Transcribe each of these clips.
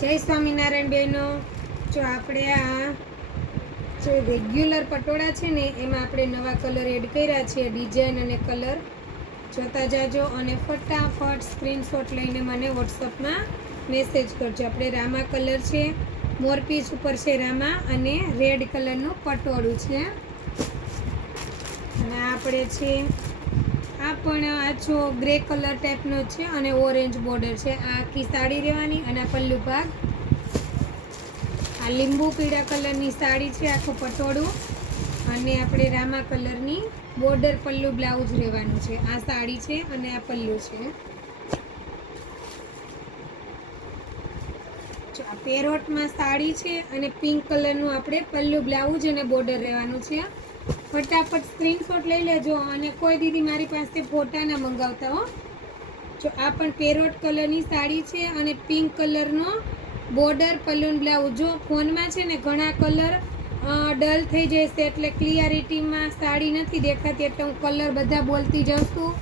જય સ્વામિનારાયણ બહેનો. જો આપણે આ જે રેગ્યુલર પટોળા છે ને એમાં આપણે નવા કલર એડ કર્યા છે, ડિઝાઇન અને કલર જોતા જાજો અને ફટાફટ સ્ક્રીનશોટ લઈને મને વોટ્સઅપમાં મેસેજ કરજો. આપણે રામા કલર છે, મોરપીસ ઉપર છે રામા અને રેડ કલરનું પટોળું છે. અને આપણે છે આ પણ આછો ગ્રે કલર ટાઈપનો છે અને ઓરેન્જ બોર્ડર છે. આ આખી સાડી રહેવાની અને આ પલ્લુ ભાગ. આ લીંબુ પીળા કલરની સાડી છે, આખું પટોળું અને આપણે રામા કલરની બોર્ડર પલ્લુ બ્લાઉઝ રહેવાનું છે. આ સાડી છે અને આ પલ્લુ છે. આ પેરોટમાં સાડી છે અને પિંક કલરનું આપણે પલ્લુ બ્લાઉઝ અને બોર્ડર રહેવાનું છે. ફટાફટ સ્ક્રીનશોટ લઈ લેજો અને કોઈ દીદી મારી પાસે ફોટા ના મંગાવતા હો. જો આ પણ પેરોટ કલરની સાડી છે અને પિંક કલરનો બોર્ડર પલ્લુ બ્લાઉઝ. જો ફોનમાં છે ને ઘણા કલર ડલ થઈ જશે એટલે ક્લિયરિટીમાં સાડી નથી દેખાતી, એટલે હું કલર બધા બોલતી જાઉં છું.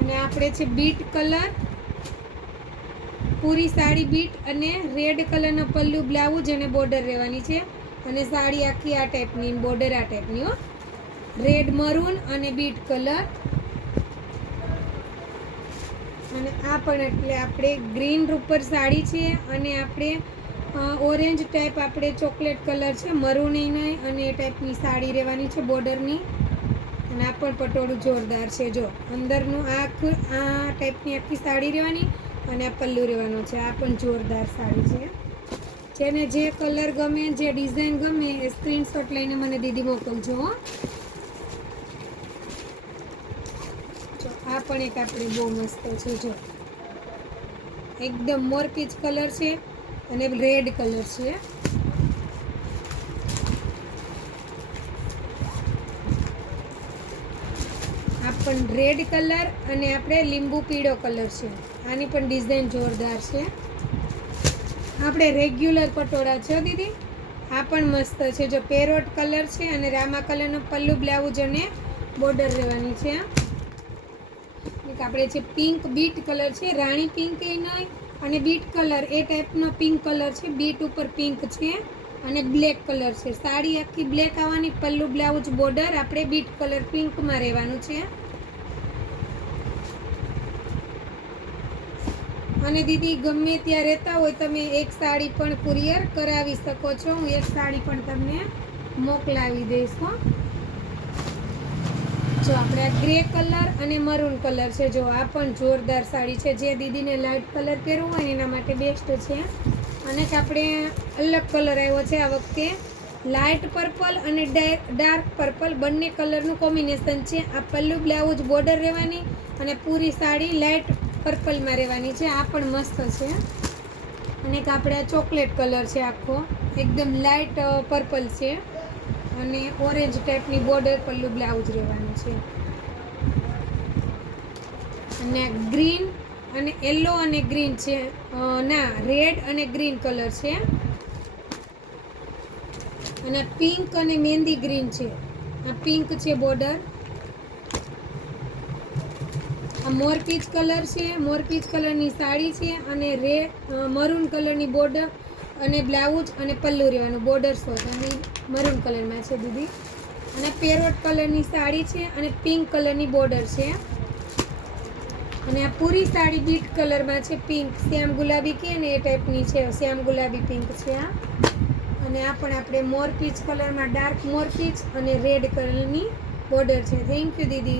અને આપણે છે બીટ કલર, પૂરી સાડી બીટ અને રેડ કલરનો પલ્લુ બ્લાઉઝ અને બોર્ડર રહેવાની છે. અને સાડી આખી આ ટાઈપની, બોર્ડર આ ટાઈપની હો, રેડ મરૂન અને બીટ કલર. અને આ પણ એટલે આપણે ગ્રીન ઉપર સાડી છે અને આપણે ઓરેન્જ ટાઈપ આપણે ચોકલેટ કલર છે, મરૂન નહીં અને એ ટાઈપની સાડી રહેવાની છે બોર્ડરની. અને આ પણ પટોળું જોરદાર છે. જો અંદરનું આ ટાઈપની આખી સાડી રહેવાની અને આ પલ્લુ રહેવાનો છે. આ પણ જોરદાર સાડી છે. જેને જે કલર ગમે, જે ડિઝાઇન ગમે એ સ્ક્રીનશોટ લઈને મને દીદી મોકલજો. જો આ પણ એક આપણી બહુ મસ્ત છે. જો એકદમ મોરપીચ કલર છે અને રેડ કલર છે. આ પણ રેડ કલર અને આપણે લીંબુ પીળો કલર છે. આની પણ ડિઝાઇન જોરદાર છે. આપણે રેગ્યુલર પટોળા છે દીદી. આ પણ મસ્ત છે. જો પેરોટ કલર છે અને રામા કલરનો પલ્લુ બ્લાઉઝ અને બોર્ડર રહેવાની છે. આપણે છે પિંક બીટ કલર છે, રાણી પિંક એ નહીં અને બીટ કલર એ ટાઈપનો પિંક કલર છે. બીટ ઉપર પિંક છે અને બ્લેક કલર છે. સાડી આખી બ્લેક આવવાની, પલ્લુ બ્લાઉઝ બોર્ડર આપણે બીટ કલર પિંકમાં રહેવાનું છે. અને દીદી ગમે ત્યાં રહેતા હોય તમે એક સાડી પણ કુરિયર કરાવી શકો છો. હું એક સાડી પણ તમને મોકલાવી દઈશ. જો આપણે આ ગ્રે કલર અને મરૂન કલર છે. જો આ પણ જોરદાર સાડી છે. જે દીદીને લાઇટ કલર પહેરવો હોય એના માટે બેસ્ટ છે. અને આપણે અલગ કલર આવ્યો છે આ વખતે, લાઇટ પર્પલ અને ડાર્ક પર્પલ બંને કલરનું કોમ્બિનેશન છે. આ પલ્લુ બ્લાઉઝ બોર્ડર રહેવાની અને પૂરી સાડી લાઇટ પર્પલમાં રહેવાની છે. આ પણ મસ્ત છે. અને આપણે આ ચોકલેટ કલર છે, આખો એકદમ લાઇટ પર્પલ છે અને ઓરેન્જ ટાઈપની બોર્ડર પલ્લુ બ્લાઉઝ રહેવાનું છે. અને ગ્રીન અને યલો અને ગ્રીન છે, ના રેડ અને ગ્રીન કલર છે. અને પિંક અને મહેંદી ગ્રીન છે. આ પિંક છે બોર્ડર. આ મોરપીચ કલર છે, મોરપીચ કલરની સાડી છે અને મરૂન કલરની બોર્ડર અને બ્લાઉઝ અને પલ્લુ રહેવાનું. બોર્ડર શોધ અને મરૂન કલરમાં છે દીદી. અને પેરોટ કલરની સાડી છે અને પિંક કલરની બોર્ડર છે. અને આ પૂરી સાડી બીટ કલરમાં છે, પિંક શ્યામ ગુલાબી કહે ને એ ટાઈપની છે, શ્યામ ગુલાબી પિંક છે આ. અને આ પણ આપણે મોરપીચ કલરમાં ડાર્ક મોરપીચ અને રેડ કલરની બોર્ડર છે. Thank you Didi.